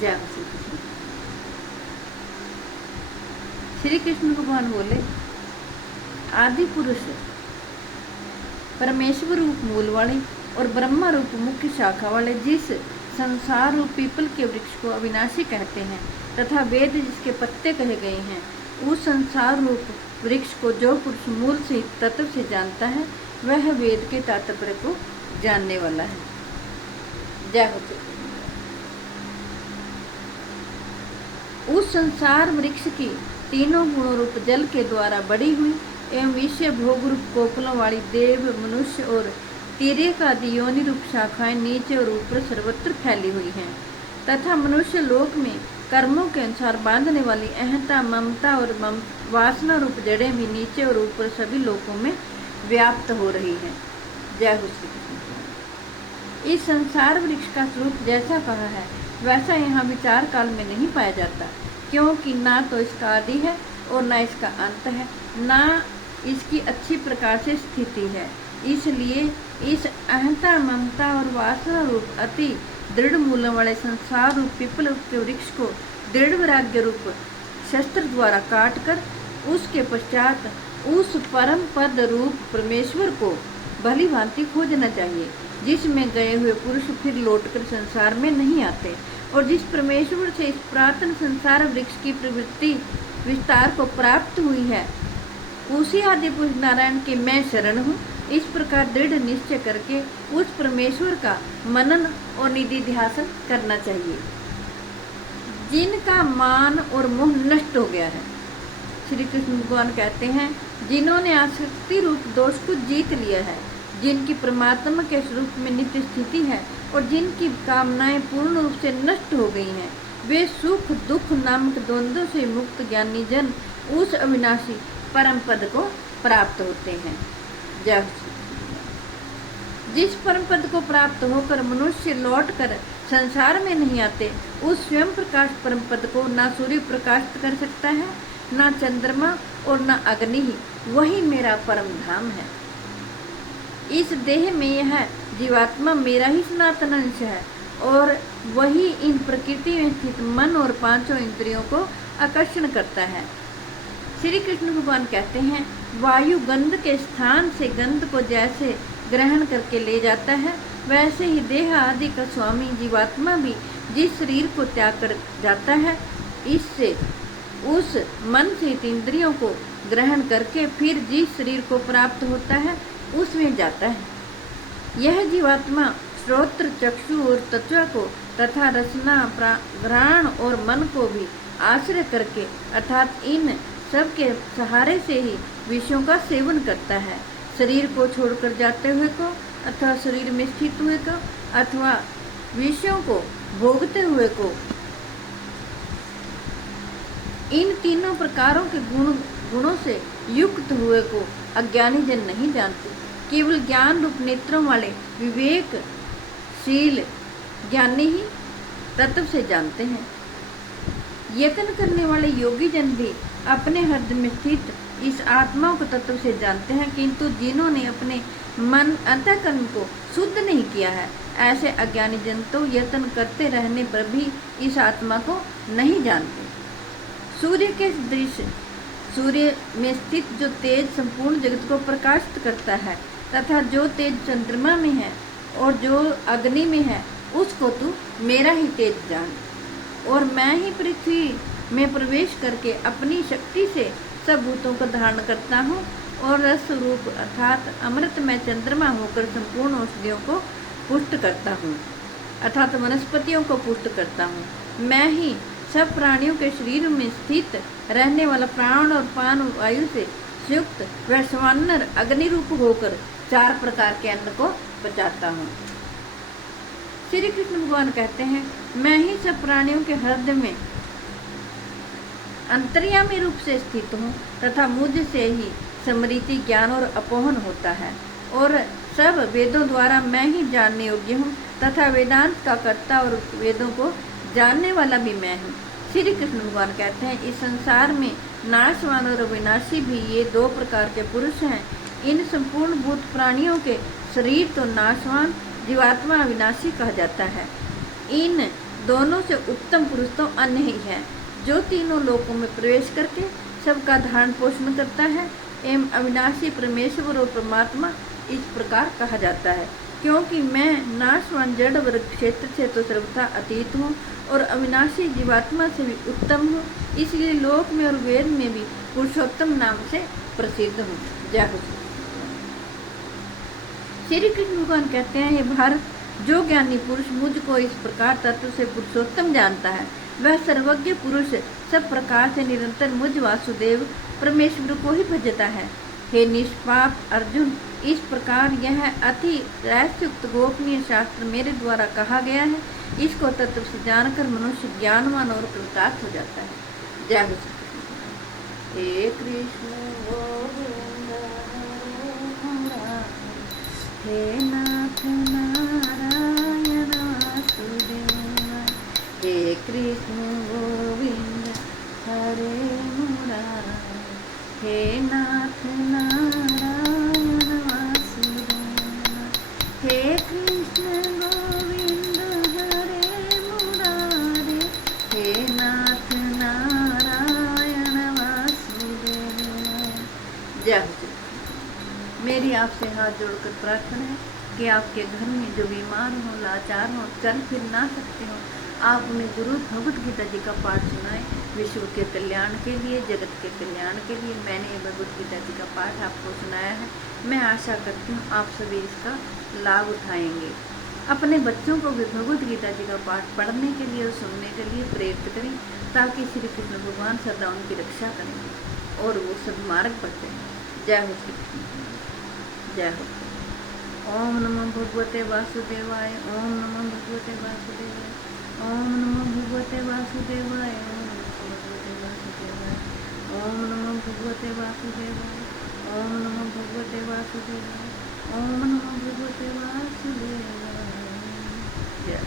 जय हो श्री कृष्ण। श्री कृष्ण भगवान बोले, आदि पुरुष परमेश्वर रूप मूल वाले और ब्रह्मा रूप मुख्य शाखा वाले जिस संसार रूप पीपल के वृक्ष को अविनाशी कहते हैं तथा वेद जिसके पत्ते कहे गए हैं, उस संसार रूप वृक्ष को जो पुरुष मूल से तत्व से जानता है वह वेद के तात्पर्य को जानने वाला है। जय हो। उस संसार वृक्ष की तीनों गुणों रूप जल के द्वारा बढ़ी हुई एवं विषय भोग रूप कोपलों वाली देव, मनुष्य और तिर्यक आदि योनि रूप शाखाएं नीचे और ऊपर सर्वत्र फैली हुई हैं तथा मनुष्य लोक में कर्मों के अनुसार बांधने वाली अहंता, ममता और वासना रूप जड़ें भी नीचे और ऊपर सभी लोकों में व्याप्त हो रही हैं। जय हो श्री कृष्ण। इस संसार वृक्ष का स्वरूप जैसा कहा है वैसा यहाँ विचार काल में नहीं पाया जाता, क्योंकि ना तो इसका आदि है और ना इसका अंत है, ना इसकी अच्छी प्रकार से स्थिति है। इसलिए इस अहंता, ममता और वासना रूप अति दृढ़ मूलों वाले संसार रूप पीपल के वृक्ष को दृढ़ वैराग्य रूप शस्त्र द्वारा काट कर उसके पश्चात उस परम पद रूप परमेश्वर को भली भांति खोजना चाहिए, जिसमें गए हुए पुरुष फिर लौटकर संसार में नहीं आते और जिस परमेश्वर से इस पुरातन संसार वृक्ष की प्रवृत्ति विस्तार को प्राप्त हुई है उसी आदि पुरुष नारायण के मैं शरण हूँ। इस प्रकार दृढ़ निश्चय करके उस परमेश्वर का मनन और निधि ध्यान करना चाहिए, जिनका मान और मोह नष्ट हो गया है। श्री कृष्ण भगवान कहते हैं, जिन्होंने आसक्ति रूप दोष को जीत लिया है, जिनकी परमात्मा के स्वरूप में नित्य स्थिति है और जिनकी कामनाएं पूर्ण रूप से नष्ट हो गई हैं, वे सुख दुख नामक द्वंद्वों से मुक्त ज्ञानी जन उस अविनाशी परम पद को प्राप्त होते हैं। जय। जिस परम पद को प्राप्त होकर मनुष्य लौट कर संसार में नहीं आते, उस स्वयं प्रकाश परम पद को ना सूर्य प्रकाशित कर सकता है, ना चंद्रमा और ना अग्नि ही, वही मेरा परम धाम है। इस देह में यह जीवात्मा मेरा ही सनातन अंश है और वही इन प्रकृति में स्थित मन और पांचों इंद्रियों को आकर्षण करता है। श्री कृष्ण भगवान कहते हैं, वायु गंध के स्थान से गंध को जैसे ग्रहण करके ले जाता है, वैसे ही देह आदि का स्वामी जीवात्मा भी जिस शरीर को त्याग कर जाता है, इससे उस मन से इंद्रियों को ग्रहण करके फिर जिस शरीर को प्राप्त होता है उसमें जाता है। यह जीवात्मा श्रोत्र, चक्षु और त्वचा को तथा रसना, घ्राण और मन को भी आश्रय करके अर्थात इन सब के सहारे से ही विषयों का सेवन करता है। शरीर को छोड़कर जाते हुए को अथवा शरीर में स्थित हुए को अथवा विषयों को भोगते हुए को, इन तीनों प्रकारों के गुणों से युक्त हुए को अज्ञानी जन नहीं जानते। केवल ज्ञान रूप नेत्रों वाले विवेकशील ज्ञानी ही तत्व से जानते हैं। यत्न करने वाले योगी जन भी अपने हृदय में स्थित इस आत्मा को तत्व से जानते हैं, किंतु जिन्होंने अपने मन अंतःकरण को शुद्ध नहीं किया है, ऐसे अज्ञानी जन तो यत्न करते रहने पर भी इस आत्मा को नहीं जानते। सूर्य के सदृश सूर्य में स्थित जो तेज संपूर्ण जगत को प्रकाशित करता है तथा जो तेज चंद्रमा में है और जो अग्नि में है, उसको तू मेरा ही तेज जान। और मैं ही पृथ्वी में प्रवेश करके अपनी शक्ति से सब भूतों को धारण करता हूँ और रस रूप अर्थात अमृत में चंद्रमा होकर संपूर्ण औषधियों को पुष्ट करता हूँ अर्थात वनस्पतियों को पुष्ट करता हूँ। मैं ही सब प्राणियों के शरीर में स्थित रहने वाला प्राण और पान वायु से युक्त वह स्वानर अग्नि रूप होकर 4 प्रकार के अन्न को पचाता हूँ। श्री कृष्ण भगवान कहते हैं, मैं ही सब प्राणियों के हृदय में अंतर्यामी रूप से स्थित हूँ तथा मुझ से ही स्मृति, ज्ञान और अपोहन होता है और सब वेदों द्वारा मैं ही जानने योग्य हूँ तथा वेदांत का कर्ता और वेदों को जानने वाला भी मैं हूँ। श्री कृष्ण भगवान कहते हैं, इस संसार में नाशवान और विनाशी भी ये 2 प्रकार के पुरुष हैं। इन संपूर्ण भूत प्राणियों के शरीर तो नाशवान, जीवात्मा अविनाशी कहा जाता है। इन दोनों से उत्तम पुरुष तो अन्य ही है, जो तीनों लोकों में प्रवेश करके सबका धारण पोषण करता है एवं अविनाशी परमेश्वर और परमात्मा इस प्रकार कहा जाता है। क्योंकि मैं नाशवान जड़ वर्ग क्षेत्र से तो सर्वथा अतीत हूँ और अविनाशी जीवात्मा से भी उत्तम हूँ, इसलिए लोक में और वेद में भी पुरुषोत्तम नाम से प्रसिद्ध हूँ। जय हो। श्री कृष्ण भगवान कहते हैं, हे भारत, जो ज्ञानी पुरुष मुझको इस प्रकार तत्व से पुरुषोत्तम जानता है, वह सर्वज्ञ पुरुष सब प्रकार से निरंतर मुझ वासुदेव परमेश्वर को ही भजता है। हे निष्पाप अर्जुन, इस प्रकार यह अति रहस्युक्त गोपनीय शास्त्र मेरे द्वारा कहा गया है, इसको तत्व से जानकर मनुष्य ज्ञानवान और कृतार्थ हो जाता है। जय हो। हे कृष्ण गोविंद हे नाथ नारायण वासुदेव, हे कृष्ण गोविंद हरे मुरारी, हे नाथ नारायण वासुदेव, हे कृष्ण गोविंद हरे मुरारी, हे नाथ नारायण वासुदेव। जय हो। मेरी आपसे हाथ जोड़कर प्रार्थना है कि आपके घर में जो बीमार हो, लाचार हो, चल फिर ना सकते हो, आप उन्हें गुरु भगवत गीता जी का पाठ सुनाएं, विश्व के कल्याण के लिए, जगत के कल्याण के लिए। मैंने ये भगवत गीता जी का पाठ आपको सुनाया है। मैं आशा करती हूँ आप सभी इसका लाभ उठाएंगे। अपने बच्चों को भी भगवत गीता जी का पाठ पढ़ने के लिए और सुनने के लिए प्रेरित करें, ताकि श्री कृष्ण भगवान सदा उनकी रक्षा करेंगे और वो सदमार्ग पर चलें। जय हो श्री कृष्ण। जय हो। ओम नमो भगवते वासुदेवाय, ओम नमो भगवते वासुदेवाय, ओम नमो भगवते वासुदेवाय, ओम नमो भगवते वासुदेवाय, ओम नमो भगवते वासुदेवाय, ओम नमो भगवते वासुदेवाय, ओम नमो भगवते वासुदेवाय। जय।